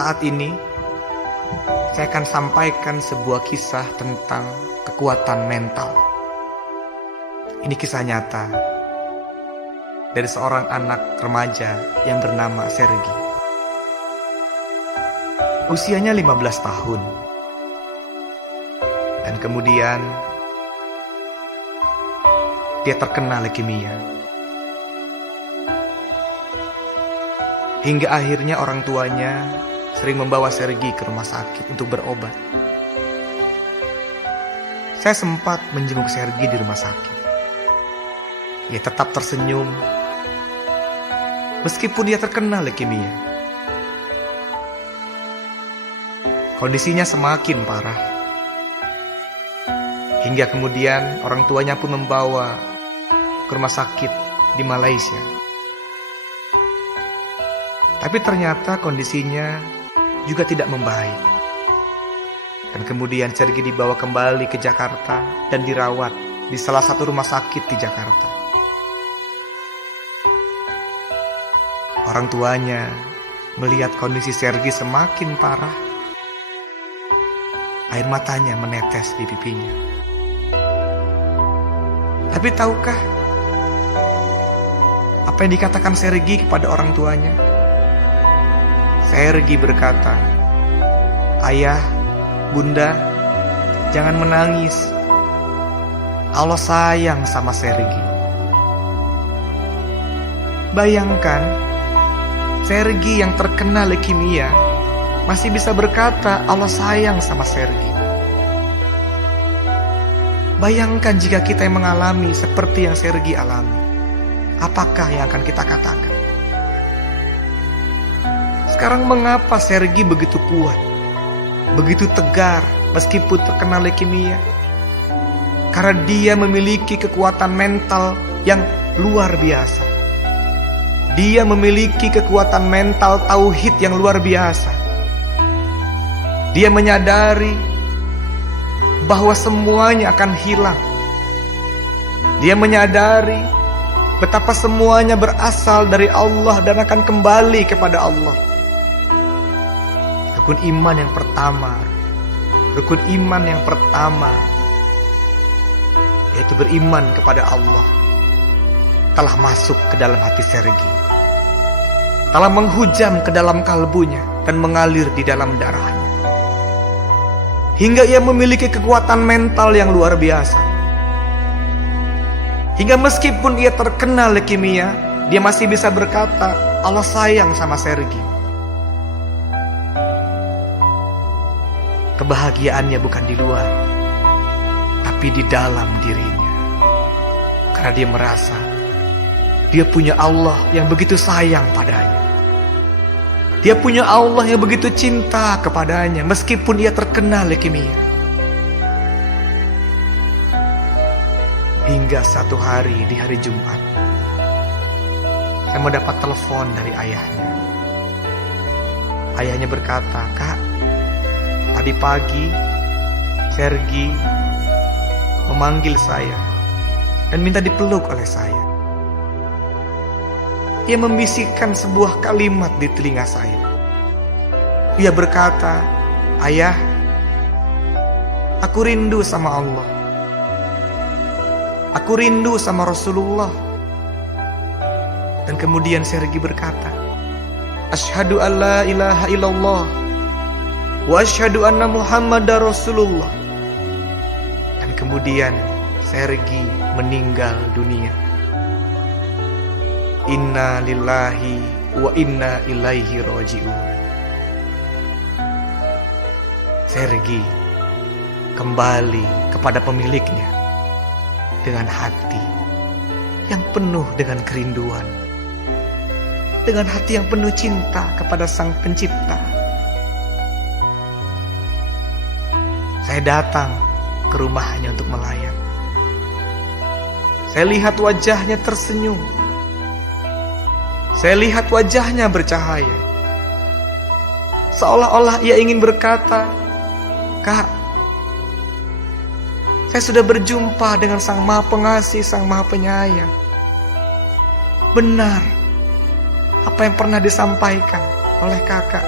Saat ini, saya akan sampaikan sebuah kisah tentang kekuatan mental. Ini kisah nyata dari seorang anak remaja yang bernama Sergi. Usianya 15 tahun. Dan kemudian dia terkena leukemia. Hingga akhirnya orang tuanya sering membawa Sergi ke rumah sakit untuk berobat. Saya sempat menjenguk Sergi di rumah sakit. Ia tetap tersenyum meskipun dia terkena leukemia. Kondisinya semakin parah. Hingga kemudian orang tuanya pun membawa ke rumah sakit di Malaysia. Tapi ternyata kondisinya juga tidak membaik. Dan kemudian Sergi dibawa kembali ke Jakarta dan dirawat di salah satu rumah sakit di Jakarta. Orang tuanya melihat kondisi Sergi semakin parah. Air matanya menetes di pipinya. Tapi tahukah apa yang dikatakan Sergi kepada orang tuanya? Sergi berkata, "Ayah, Bunda, jangan menangis. Allah sayang sama Sergi." Bayangkan, Sergi yang terkena leukemia masih bisa berkata Allah sayang sama Sergi. Bayangkan jika kita yang mengalami seperti yang Sergi alami, apakah yang akan kita katakan? Sekarang mengapa Sergi begitu kuat, begitu tegar meskipun terkena leukemia? Karena dia memiliki kekuatan mental yang luar biasa. Dia memiliki kekuatan mental tauhid yang luar biasa. Dia menyadari bahwa semuanya akan hilang. Dia menyadari betapa semuanya berasal dari Allah dan akan kembali kepada Allah. Rukun iman yang pertama, yaitu beriman kepada Allah, telah masuk ke dalam hati Sergi, telah menghujam ke dalam kalbunya dan mengalir di dalam darahnya. Hingga ia memiliki kekuatan mental yang luar biasa. Hingga meskipun ia terkena leukemia, dia masih bisa berkata, Allah sayang sama Sergi. Kebahagiaannya bukan di luar, tapi di dalam dirinya. Karena dia merasa dia punya Allah yang begitu sayang padanya. Dia punya Allah yang begitu cinta kepadanya meskipun ia terkena leukemia. Hingga satu hari di hari Jumat, saya mendapat telepon dari ayahnya. Ayahnya berkata, "Kak, tadi pagi Sergi memanggil saya dan minta dipeluk oleh saya. Ia membisikkan sebuah kalimat di telinga saya. Ia berkata, Ayah, aku rindu sama Allah. Aku rindu sama Rasulullah." Dan kemudian Sergi berkata, "Asyhadu an la ilaha illallah wa asyhadu anna Muhammadar Rasulullah." Dan kemudian Sergi meninggal dunia. Inna lillahi wa inna ilaihi raji'un. Sergi kembali kepada pemiliknya dengan hati yang penuh dengan kerinduan, dengan hati yang penuh cinta kepada Sang Pencipta. Saya datang ke rumahnya untuk melayat. Saya lihat wajahnya tersenyum. Saya lihat wajahnya bercahaya. Seolah-olah ia ingin berkata, "Kak, saya sudah berjumpa dengan Sang Maha Pengasih, Sang Maha Penyayang. Benar apa yang pernah disampaikan oleh kakak.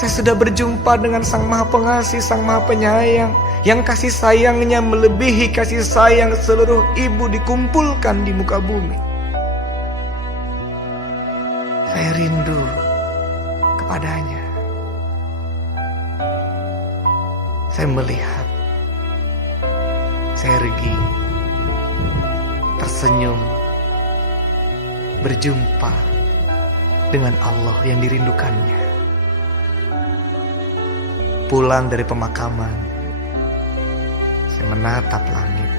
Saya sudah berjumpa dengan Sang Maha Pengasih, Sang Maha Penyayang, yang kasih sayangnya melebihi kasih sayang seluruh ibu dikumpulkan di muka bumi. Saya rindu kepadanya. Saya melihat Sergi tersenyum, berjumpa dengan Allah yang dirindukannya. Pulang dari pemakaman, saya menatap langit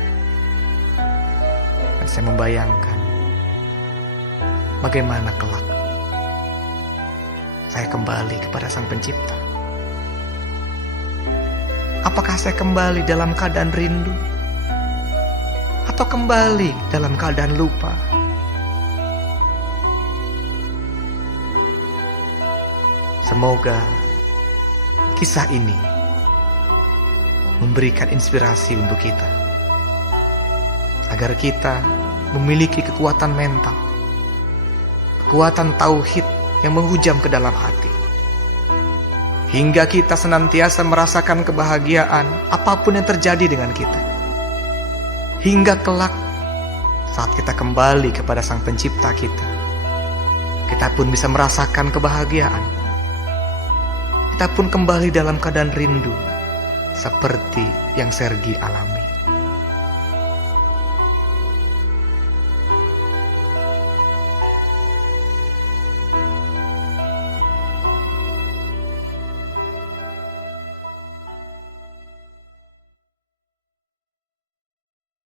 dan saya membayangkan bagaimana kelak saya kembali kepada Sang Pencipta. Apakah saya kembali dalam keadaan rindu atau kembali dalam keadaan lupa? Semoga kisah ini memberikan inspirasi untuk kita, agar kita memiliki kekuatan mental, kekuatan tauhid yang menghujam ke dalam hati, hingga kita senantiasa merasakan kebahagiaan apapun yang terjadi dengan kita, hingga kelak saat kita kembali kepada Sang Pencipta kita pun bisa merasakan kebahagiaan. Kita pun kembali dalam keadaan rindu seperti yang Sergi alami.